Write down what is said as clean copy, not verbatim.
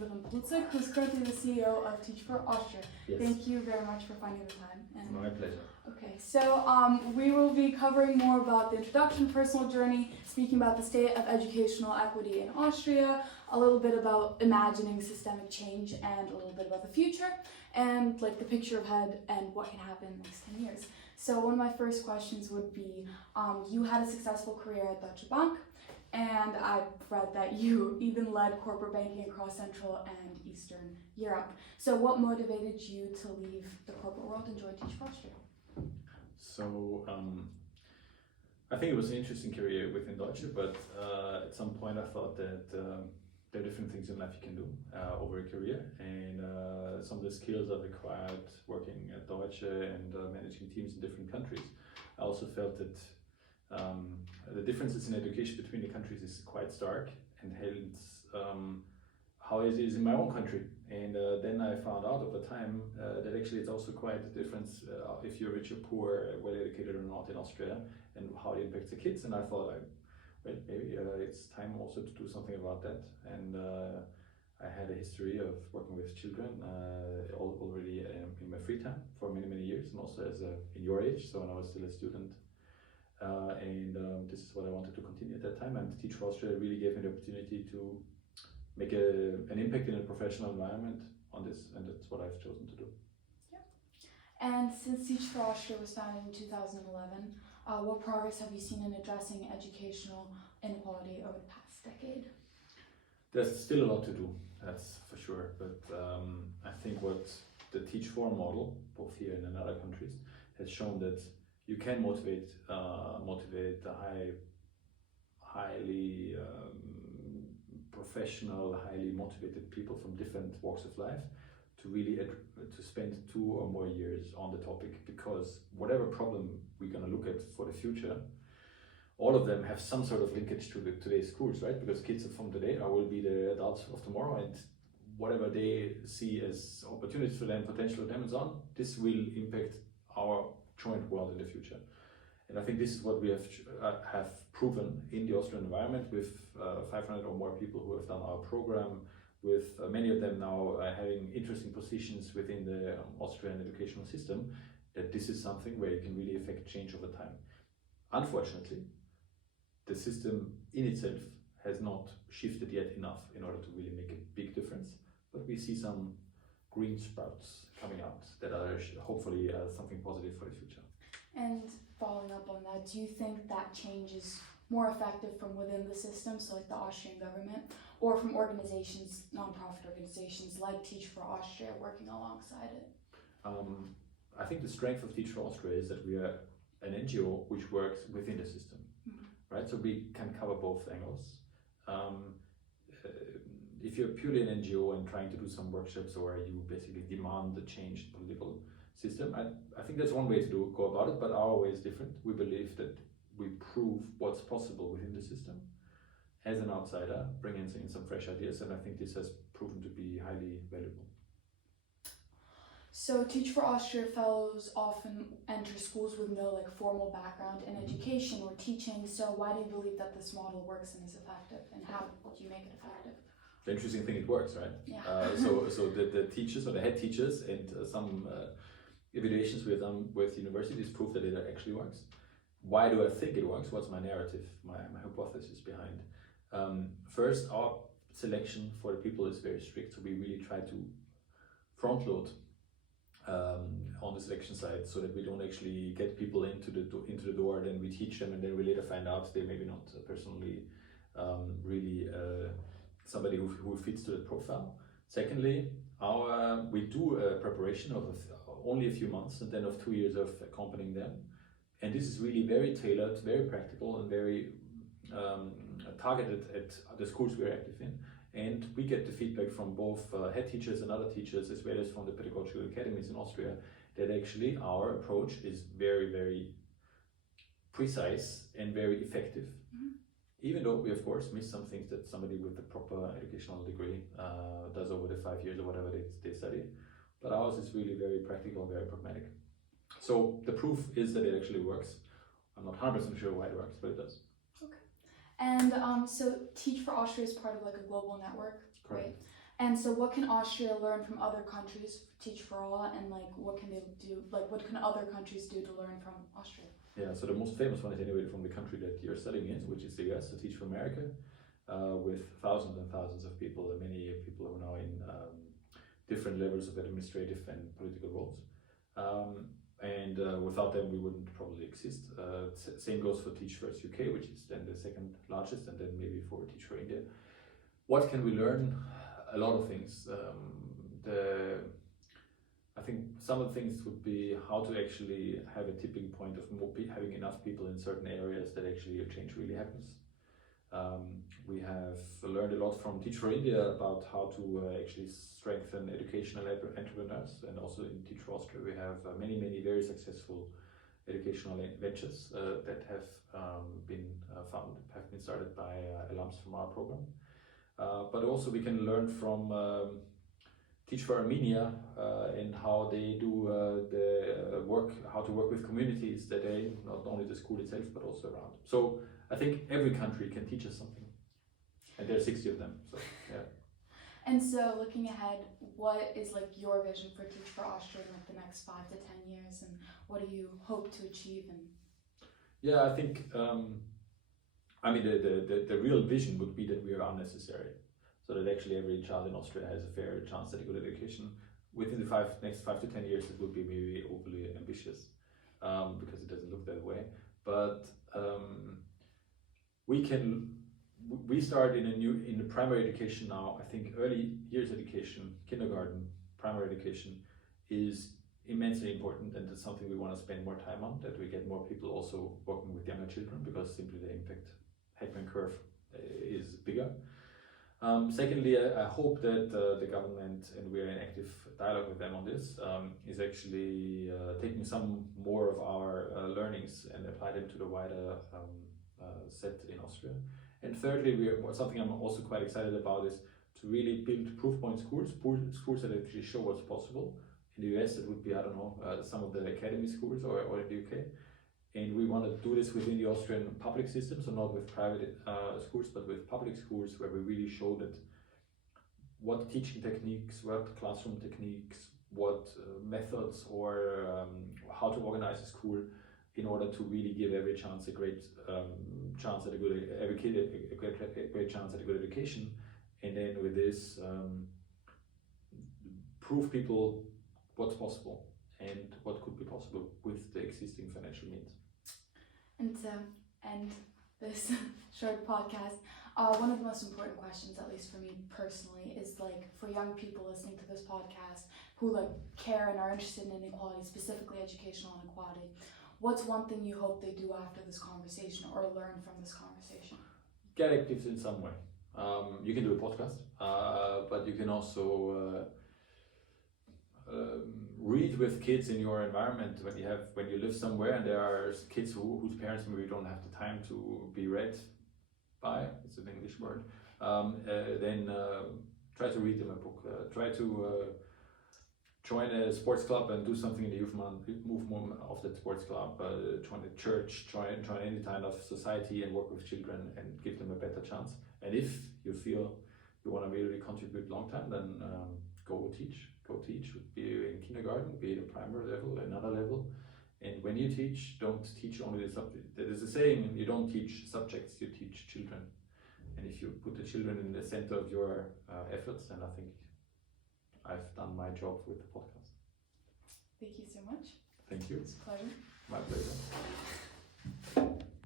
Wilhelm Blutzig, who's currently the CEO of Teach for Austria. Yes. Thank you very much for finding the time. My pleasure. Okay, so we will be covering more about the introduction, personal journey, speaking about the state of educational equity in Austria, a little bit about imagining systemic change, and a little bit about the future, and like the picture ahead and what can happen in the next 10 years. So one of my first questions would be, you had a successful career at Deutsche Bank, and I've read that you even led corporate banking across Central and Eastern Europe. So what motivated you to leave the corporate world and join Teach for Austria? So I think it was an interesting career within Deutsche, but at some point I thought that there are different things in life you can do over a career, and some of the skills I've acquired working at Deutsche and managing teams in different countries. I also felt that the differences in education between the countries is quite stark, and hence how it is in my own country. And then I found out over time that actually it's also quite a difference if you're rich or poor, well educated or not in Austria, and how it impacts the kids. And I thought, well, maybe it's time also to do something about that. And I had a history of working with children already in my free time for many, many years, and also as in your age, so when I was still a student. This is what I wanted to continue at that time, and Teach for Austria really gave me the opportunity to make an impact in a professional environment on this, and that's what I've chosen to do. Yeah. And since Teach for Austria was founded in 2011, what progress have you seen in addressing educational inequality over the past decade? There's still a lot to do, that's for sure, but I think what the Teach for model, both here and in other countries, has shown that you can motivate the highly professional, highly motivated people from different walks of life to really to spend 2 or more years on the topic, because whatever problem we're going to look at for the future, all of them have some sort of linkage to today's schools, right? Because kids from today will be the adults of tomorrow, and whatever they see as opportunities for them, potential for them and so on, this will impact our joint world in the future. And I think this is what we have proven in the Austrian environment with 500 or more people who have done our program, with many of them now having interesting positions within the Austrian educational system, that this is something where you can really affect change over time. Unfortunately, the system in itself has not shifted yet enough in order to really make a big difference, but we see some green sprouts coming out that are hopefully something positive for the future. And following up on that, do you think that change is more effective from within the system, so like the Austrian government, or from organizations, nonprofit organizations like Teach for Austria working alongside it? I think the strength of Teach for Austria is that we are an NGO which works within the system, right? So we can cover both angles. If you're purely an NGO and trying to do some workshops, or you basically demand the change in political system, I think that's one way to go about it, but our way is different. We believe that we prove what's possible within the system as an outsider, bring in some fresh ideas, and I think this has proven to be highly valuable. So Teach for Austria fellows often enter schools with no like formal background in education or teaching, so why do you believe that this model works and is effective, and how do you make it effective? The interesting thing, it works, right? Yeah. So the teachers or the head teachers and some evaluations we have done with universities prove that it actually works. Why do I think it works? What's my narrative, my hypothesis behind? First, our selection for the people is very strict, so we really try to front load on the selection side, so that we don't actually get people into the door, then we teach them, and then we later find out they maybe not personally really somebody who fits to the profile. Secondly, we do a preparation of only a few months, and then of 2 years of accompanying them, and this is really very tailored, very practical, and very targeted at the schools we're active in. And we get the feedback from both head teachers and other teachers, as well as from the pedagogical academies in Austria, that actually our approach is very, very precise and very effective. Even though we of course miss some things that somebody with a proper educational degree does over the 5 years or whatever they study, but ours is really very practical, very pragmatic. So the proof is that it actually works. I'm not 100% sure why it works, but it does. Okay. And so Teach for Austria is part of like a global network, Correct. right? And so what can Austria learn from other countries, Teach for All, and like what can they do, like what can other countries do to learn from Austria? Yeah, so the most famous one is anyway from the country that you're studying in, which is the US, so Teach for America, with thousands and thousands of people, and many people who are now in different levels of administrative and political roles. And without them, we wouldn't probably exist. Same goes for Teach First UK, which is then the second largest, and then maybe for Teach for India. What can we learn? A lot of things. I think some of the things would be how to actually have a tipping point of having enough people in certain areas that actually a change really happens. We have learned a lot from Teach for India about how to actually strengthen educational entrepreneurs, and also in Teach for Austria we have many very successful educational ventures that have been started by alums from our program. But also we can learn from Teach for Armenia and how they do the work, how to work with communities that they, not only the school itself, but also around. So I think every country can teach us something. And there are 60 of them, so yeah. And so looking ahead, what is like your vision for Teach for Austria in like the next 5 to 10 years, and what do you hope to achieve? And yeah, I think, I mean, the real vision would be that we are unnecessary. So that actually every child in Austria has a fair chance at a good education. Within the next 5 to 10 years, it would be maybe overly ambitious because it doesn't look that way. But we start in the primary education now. I think early years education, kindergarten, primary education is immensely important, and it's something we want to spend more time on, that we get more people also working with younger children, because simply the impact Heckman curve is bigger. Secondly, I hope that the government, and we are in active dialogue with them on this, is actually taking some more of our learnings and apply them to the wider set in Austria. And thirdly, something I'm also quite excited about is to really build proof point schools that actually show what's possible. In the US, it would be, I don't know, some of the academy schools or in the UK. And we want to do this within the Austrian public system, so not with private schools, but with public schools, where we really show that what teaching techniques, what classroom techniques, what methods, or how to organize a school in order to really give every chance a great chance at every kid a great chance at a good education. And then with this, prove people what's possible and what could be possible with the existing financial means. And to end this short podcast, one of the most important questions, at least for me personally, is like for young people listening to this podcast who like care and are interested in inequality, specifically educational inequality, what's one thing you hope they do after this conversation or learn from this conversation? Get active in some way. You can do a podcast, but you can also read with kids in your environment when you live somewhere and there are kids whose parents maybe don't have the time to be read by, it's an English word, then try to read them a book, try to join a sports club and do something in the youth movement of that sports club, join a church, join any kind of society and work with children and give them a better chance. And if you feel you want to really contribute long term, then go teach, be in kindergarten, be at a primary level, another level. And when you teach, don't teach only the subject. There is a saying, you don't teach subjects, you teach children. And if you put the children in the center of your efforts, then I think I've done my job with the podcast. Thank you so much. Thank you. It's a pleasure. My pleasure.